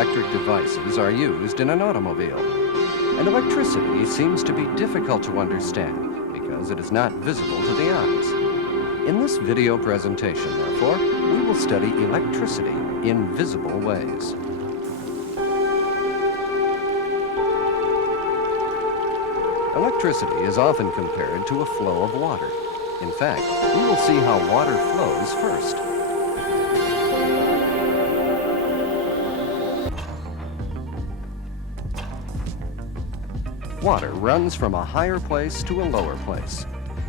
electric devices are used in an automobile. And electricity seems to be difficult to understand because it is not visible to the eyes. In this video presentation, therefore, we will study electricity in visible ways. Electricity is often compared to a flow of water. In fact, we will see how water flows first. Water runs from a higher place to a lower place.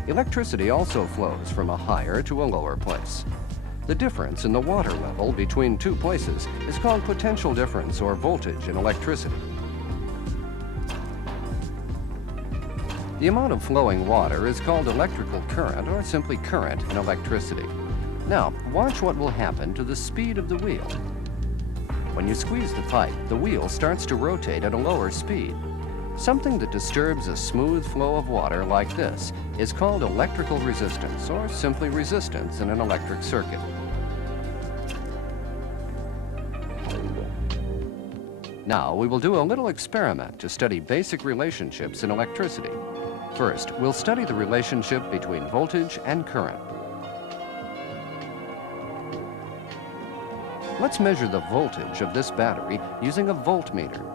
Electricity also flows from a higher to a lower place. The difference in the water level between two places is called potential difference or voltage in electricity. The amount of flowing water is called electrical current or simply current in electricity. Now, watch what will happen to the speed of the wheel. When you squeeze the pipe, the wheel starts to rotate at a lower speed. Something that disturbs a smooth flow of water like this is called electrical resistance or simply resistance in an electric circuit. Now, we will do a little experiment to study basic relationships in electricity. First, we'll study the relationship between voltage and current. Let's measure the voltage of this battery using a voltmeter.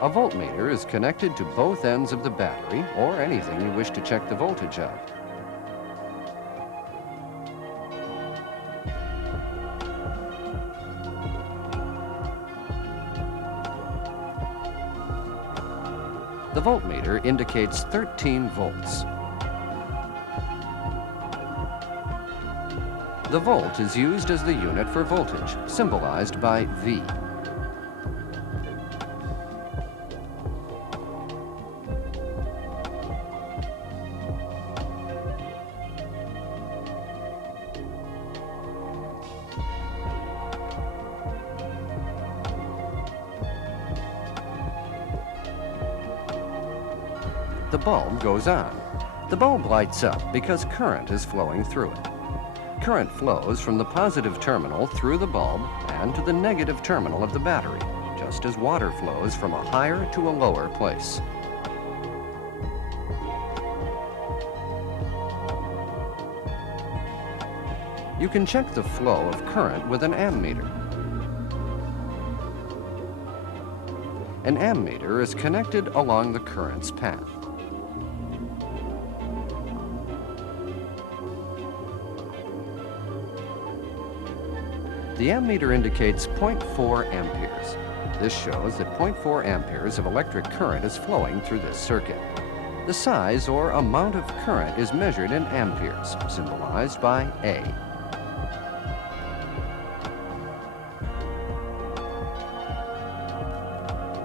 A voltmeter is connected to both ends of the battery or anything you wish to check the voltage of. The voltmeter indicates 13 volts. The volt is used as the unit for voltage, symbolized by V. The bulb goes on. The bulb lights up because current is flowing through it. Current flows from the positive terminal through the bulb and to the negative terminal of the battery, just as water flows from a higher to a lower place. You can check the flow of current with an ammeter. An ammeter is connected along the current's path. The ammeter indicates 0.4 amperes. This shows that 0.4 amperes of electric current is flowing through this circuit. The size or amount of current is measured in amperes, symbolized by A.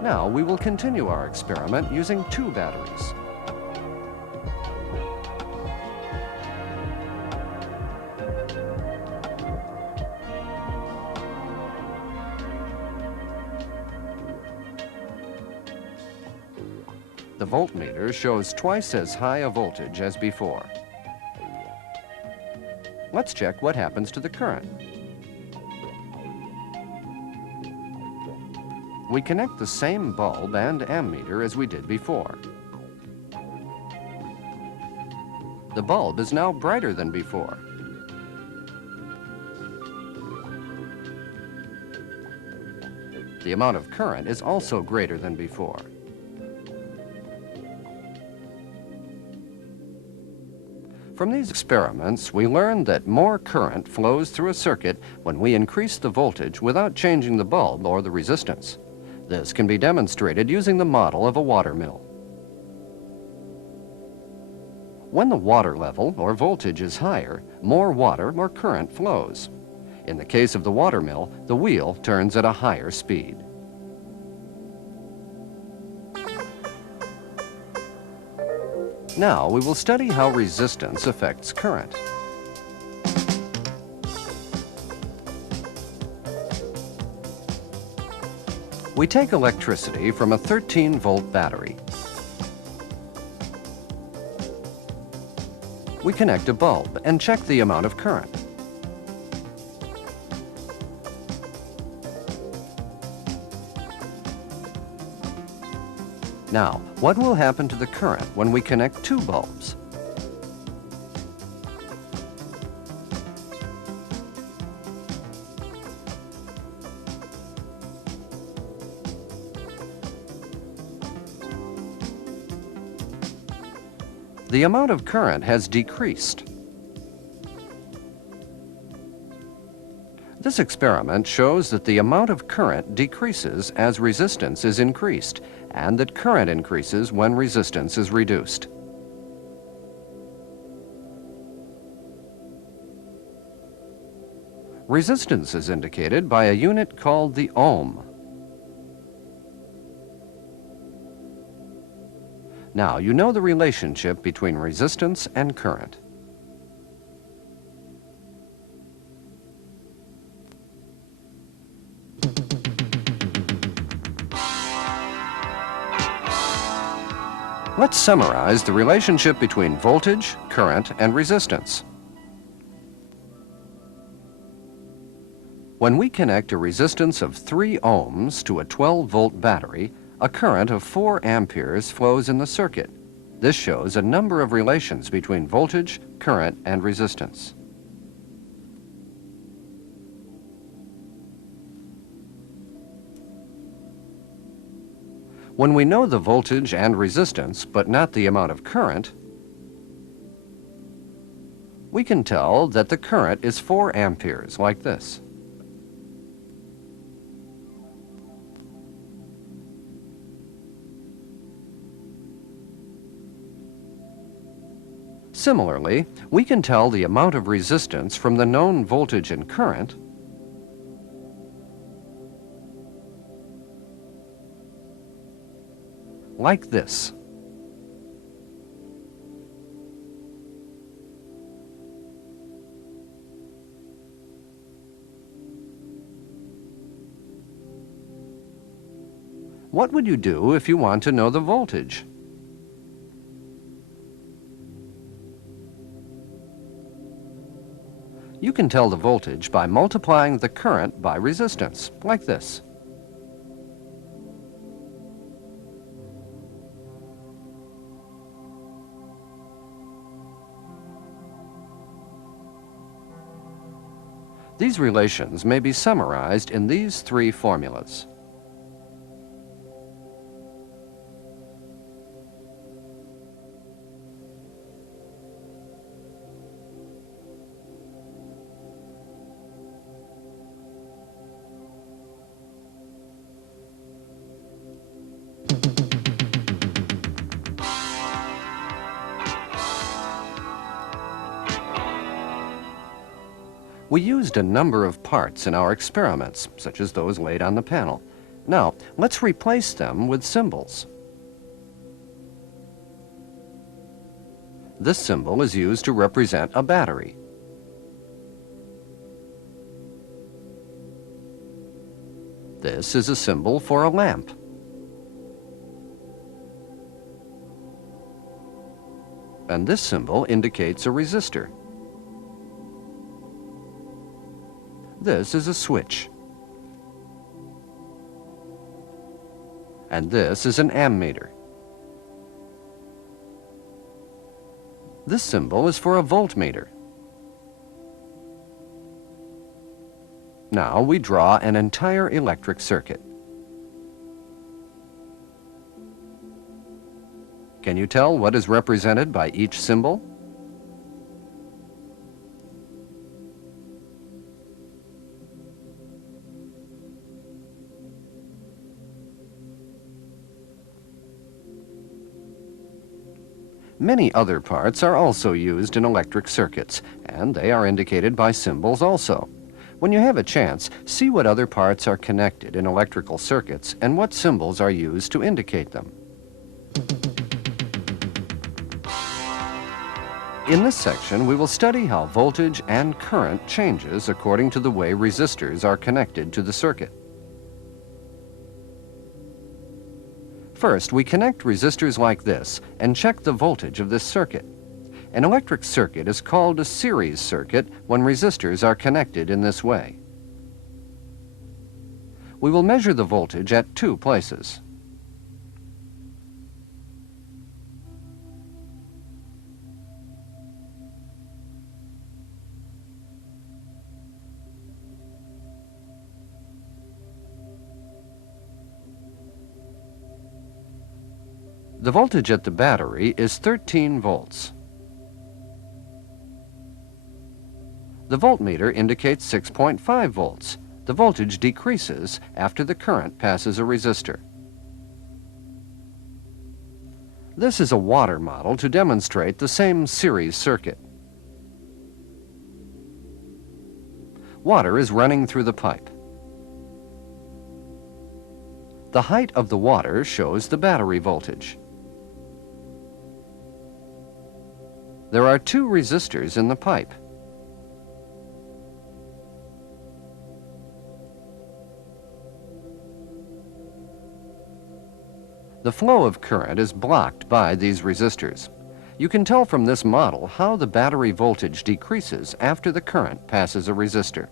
Now we will continue our experiment using two batteries. The voltmeter shows twice as high a voltage as before. Let's check what happens to the current. We connect the same bulb and ammeter as we did before. The bulb is now brighter than before. The amount of current is also greater than before. From these experiments, we learned that more current flows through a circuit when we increase the voltage without changing the bulb or the resistance. This can be demonstrated using the model of a water mill. When the water level or voltage is higher, more water or current flows. In the case of the water mill, the wheel turns at a higher speed. Now we will study how resistance affects current. We take electricity from a 13-volt battery. We connect a bulb and check the amount of current. Now, what will happen to the current when we connect two bulbs? The amount of current has decreased. This experiment shows that the amount of current decreases as resistance is increased, and that current increases when resistance is reduced. Resistance is indicated by a unit called the ohm. Now, you know the relationship between resistance and current. Let's summarize the relationship between voltage, current, and resistance. When we connect a resistance of 3 ohms to a 12-volt battery, a current of 4 amperes flows in the circuit. This shows a number of relations between voltage, current, and resistance. When we know the voltage and resistance, but not the amount of current, we can tell that the current is 4 amperes, like this. Similarly, we can tell the amount of resistance from the known voltage and current, like this. What would you do if you want to know the voltage? You can tell the voltage by multiplying the current by resistance, like this. These relations may be summarized in these 3 formulas. We used a number of parts in our experiments, such as those laid on the panel. Now, let's replace them with symbols. This symbol is used to represent a battery. This is a symbol for a lamp. And this symbol indicates a resistor. This is a switch. And this is an ammeter. This symbol is for a voltmeter. Now we draw an entire electric circuit. Can you tell what is represented by each symbol? Many other parts are also used in electric circuits, and they are indicated by symbols also. When you have a chance, see what other parts are connected in electrical circuits and what symbols are used to indicate them. In this section, we will study how voltage and current changes according to the way resistors are connected to the circuit. First, we connect resistors like this and check the voltage of this circuit. An electric circuit is called a series circuit when resistors are connected in this way. We will measure the voltage at two places. The voltage at the battery is 13 volts. The voltmeter indicates 6.5 volts. The voltage decreases after the current passes a resistor. This is a water model to demonstrate the same series circuit. Water is running through the pipe. The height of the water shows the battery voltage. There are two resistors in the pipe. The flow of current is blocked by these resistors. You can tell from this model how the battery voltage decreases after the current passes a resistor.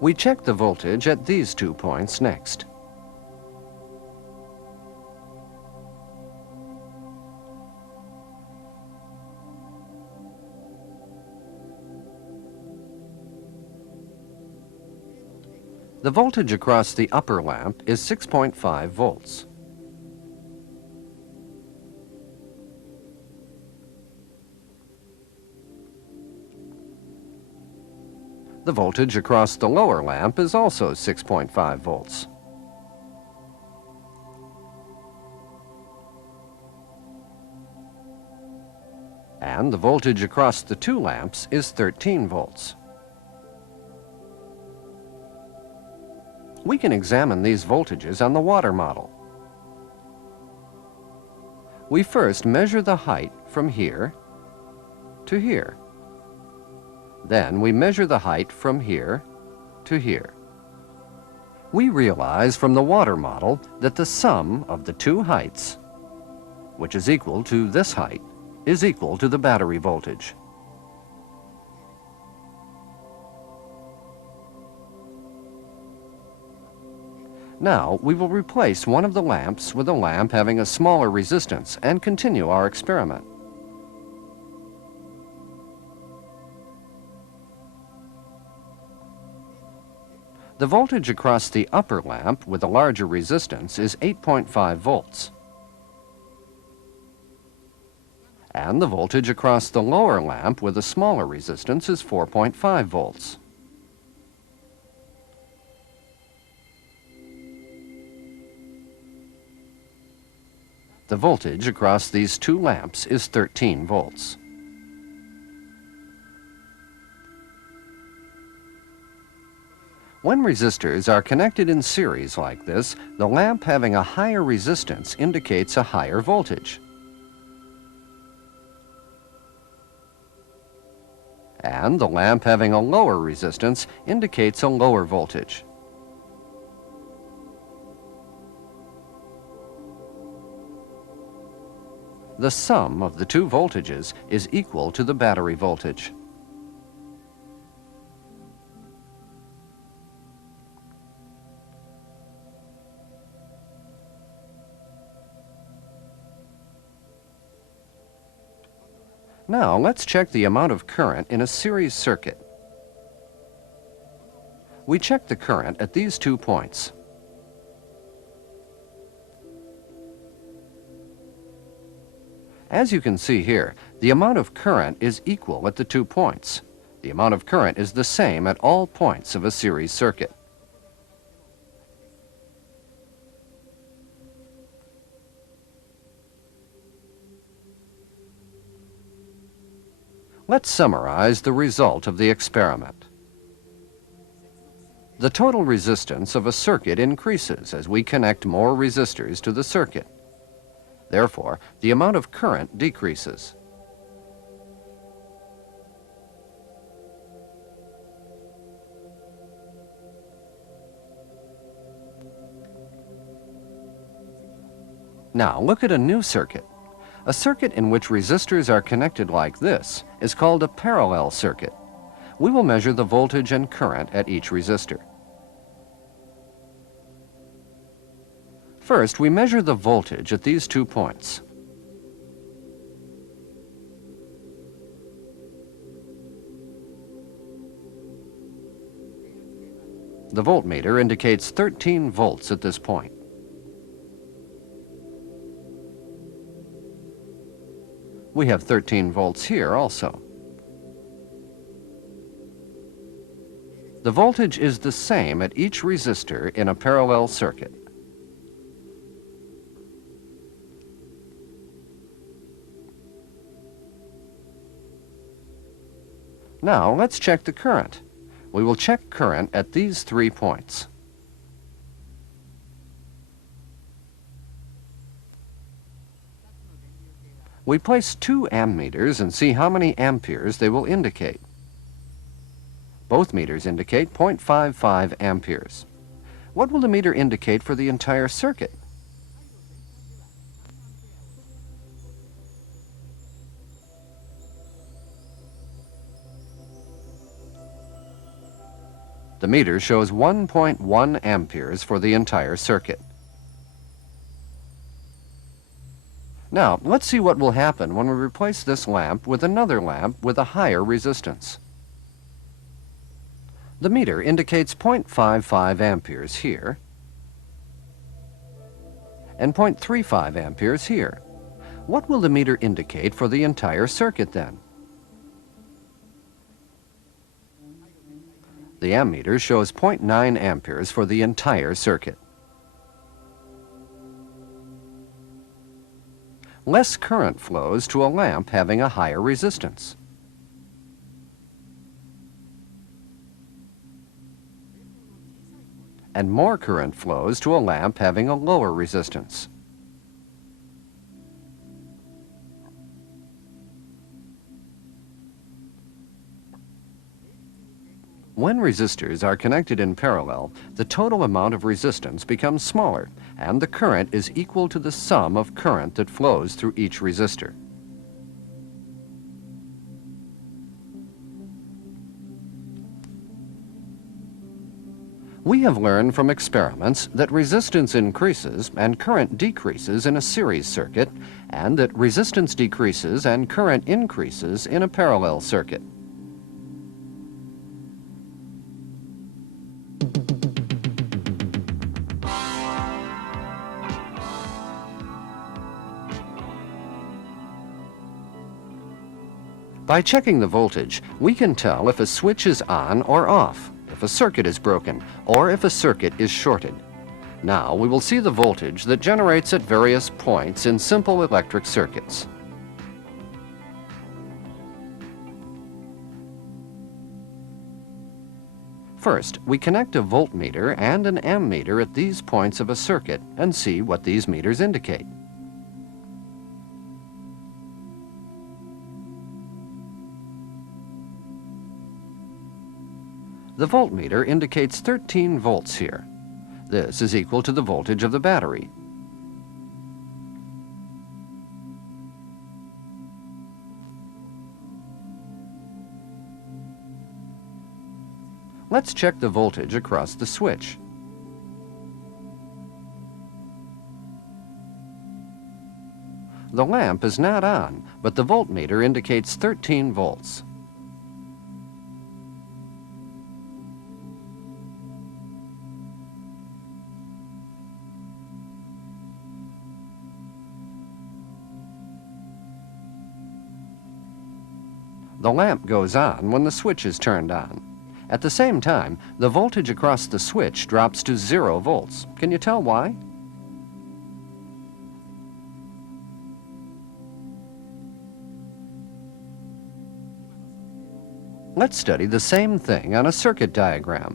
We check the voltage at these 2 points next. The voltage across the upper lamp is 6.5 volts. The voltage across the lower lamp is also 6.5 volts. And the voltage across the two lamps is 13 volts. We can examine these voltages on the water model. We first measure the height from here to here. Then we measure the height from here to here. We realize from the water model that the sum of the two heights, which is equal to this height, is equal to the battery voltage. Now, we will replace one of the lamps with a lamp having a smaller resistance and continue our experiment. The voltage across the upper lamp with a larger resistance is 8.5 volts. And the voltage across the lower lamp with a smaller resistance is 4.5 volts. The voltage across these two lamps is 13 volts. When resistors are connected in series like this, the lamp having a higher resistance indicates a higher voltage. And the lamp having a lower resistance indicates a lower voltage. The sum of the two voltages is equal to the battery voltage. Now let's check the amount of current in a series circuit. We check the current at these 2 points. As you can see here, the amount of current is equal at the 2 points. The amount of current is the same at all points of a series circuit. Let's summarize the result of the experiment. The total resistance of a circuit increases as we connect more resistors to the circuit. Therefore, the amount of current decreases. Now look at a new circuit. A circuit in which resistors are connected like this is called a parallel circuit. We will measure the voltage and current at each resistor. First, we measure the voltage at these 2 points. The voltmeter indicates 13 volts at this point. We have 13 volts here also. The voltage is the same at each resistor in a parallel circuit. Now let's check the current. We will check current at these 3 points. We place 2 ammeters and see how many amperes they will indicate. Both meters indicate 0.55 amperes. What will the meter indicate for the entire circuit? The meter shows 1.1 amperes for the entire circuit. Now, let's see what will happen when we replace this lamp with another lamp with a higher resistance. The meter indicates 0.55 amperes here and 0.35 amperes here. What will the meter indicate for the entire circuit then? The ammeter shows 0.9 amperes for the entire circuit. Less current flows to a lamp having a higher resistance. And more current flows to a lamp having a lower resistance. When resistors are connected in parallel, the total amount of resistance becomes smaller, and the current is equal to the sum of current that flows through each resistor. We have learned from experiments that resistance increases and current decreases in a series circuit, and that resistance decreases and current increases in a parallel circuit. By checking the voltage, we can tell if a switch is on or off, if a circuit is broken, or if a circuit is shorted. Now we will see the voltage that generates at various points in simple electric circuits. First, we connect a voltmeter and an ammeter at these points of a circuit and see what these meters indicate. The voltmeter indicates 13 volts here. This is equal to the voltage of the battery. Let's check the voltage across the switch. The lamp is not on, but the voltmeter indicates 13 volts. The lamp goes on when the switch is turned on. At the same time, the voltage across the switch drops to 0 volts. Can you tell why? Let's study the same thing on a circuit diagram.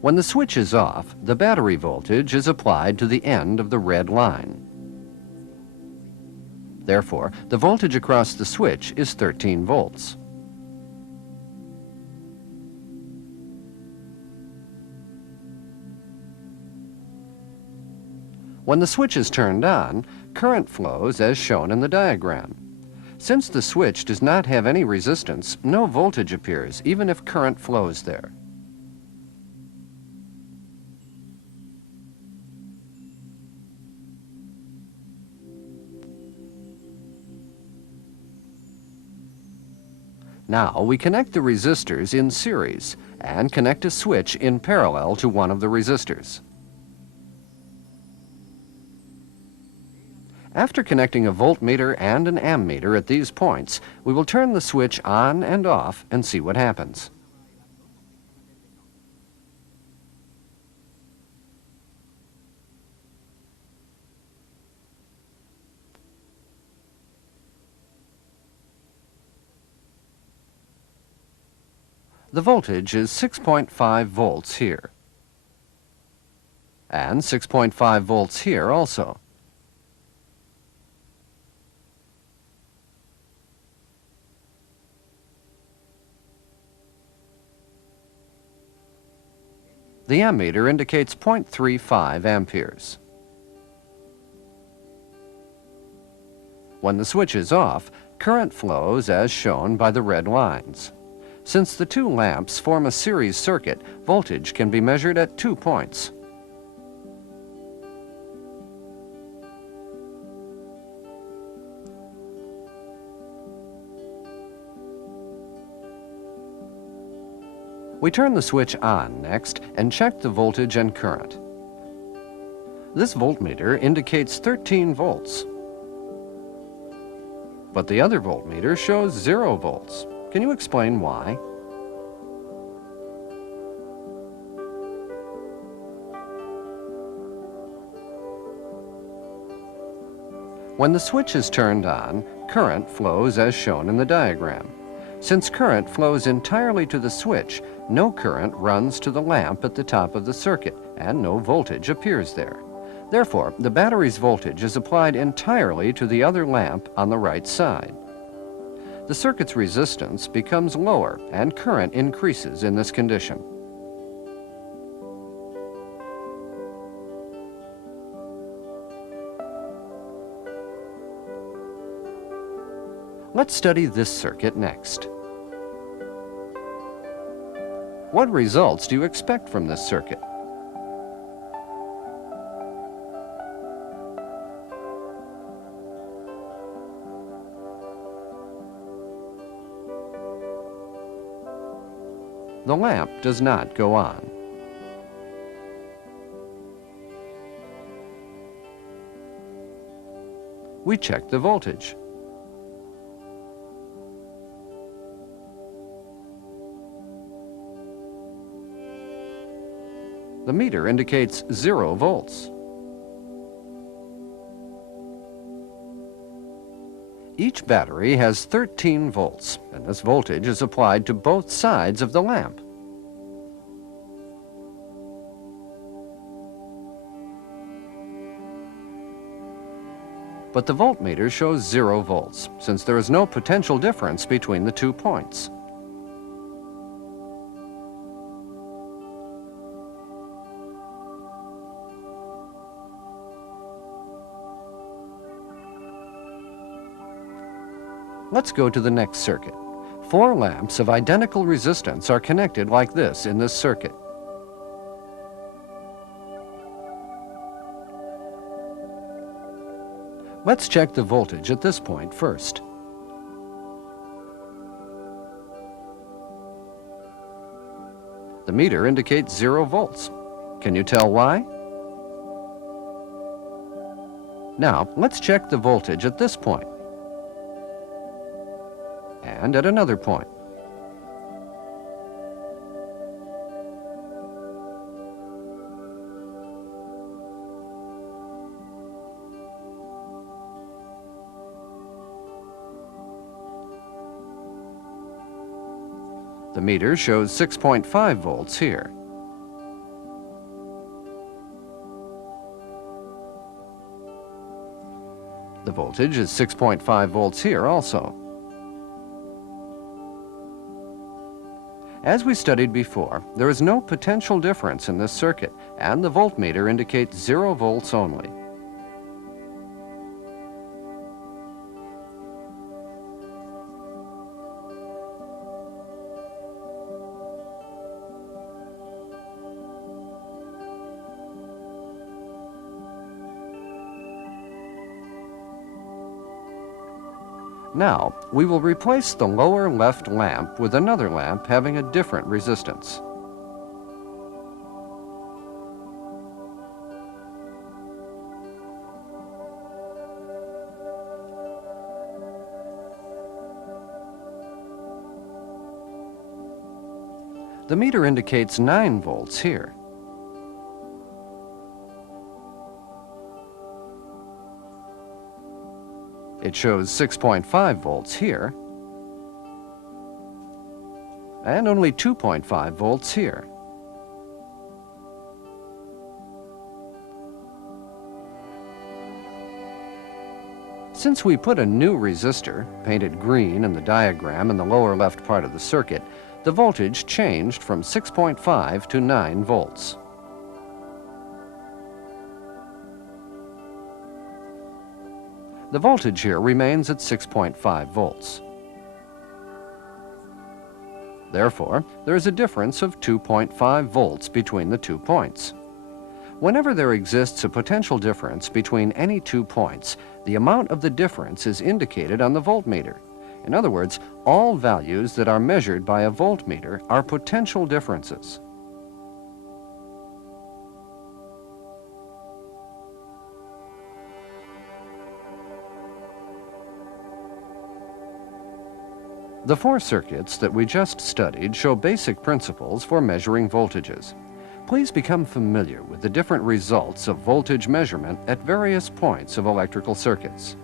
When the switch is off, the battery voltage is applied to the end of the red line. Therefore, the voltage across the switch is 13 volts. When the switch is turned on, current flows as shown in the diagram. Since the switch does not have any resistance, no voltage appears, even if current flows there. Now we connect the resistors in series and connect a switch in parallel to one of the resistors. After connecting a voltmeter and an ammeter at these points, we will turn the switch on and off and see what happens. The voltage is 6.5 volts here, and 6.5 volts here also. The ammeter indicates 0.35 amperes. When the switch is off, current flows as shown by the red lines. Since the two lamps form a series circuit, voltage can be measured at 2 points. We turn the switch on next and check the voltage and current. This voltmeter indicates 13 volts, but the other voltmeter shows 0 volts. Can you explain why? When the switch is turned on, current flows as shown in the diagram. Since current flows entirely to the switch, no current runs to the lamp at the top of the circuit, and no voltage appears there. Therefore, the battery's voltage is applied entirely to the other lamp on the right side. The circuit's resistance becomes lower and current increases in this condition. Let's study this circuit next. What results do you expect from this circuit? The lamp does not go on. We check the voltage. The meter indicates 0 volts. Each battery has 13 volts, and this voltage is applied to both sides of the lamp. But the voltmeter shows 0 volts, since there is no potential difference between the 2 points. Let's go to the next circuit. 4 lamps of identical resistance are connected like this in this circuit. Let's check the voltage at this point first. The meter indicates 0 volts. Can you tell why? Now, let's check the voltage at this point. And at another point. The meter shows 6.5 volts here. The voltage is 6.5 volts here also. As we studied before, there is no potential difference in this circuit, and the voltmeter indicates 0 volts only. Now, we will replace the lower left lamp with another lamp having a different resistance. The meter indicates 9 volts here. It shows 6.5 volts here, and only 2.5 volts here. Since we put a new resistor, painted green in the diagram in the lower left part of the circuit, the voltage changed from 6.5 to 9 volts. The voltage here remains at 6.5 volts. Therefore, there is a difference of 2.5 volts between the 2 points. Whenever there exists a potential difference between any 2 points, the amount of the difference is indicated on the voltmeter. In other words, all values that are measured by a voltmeter are potential differences. The 4 circuits that we just studied show basic principles for measuring voltages. Please become familiar with the different results of voltage measurement at various points of electrical circuits.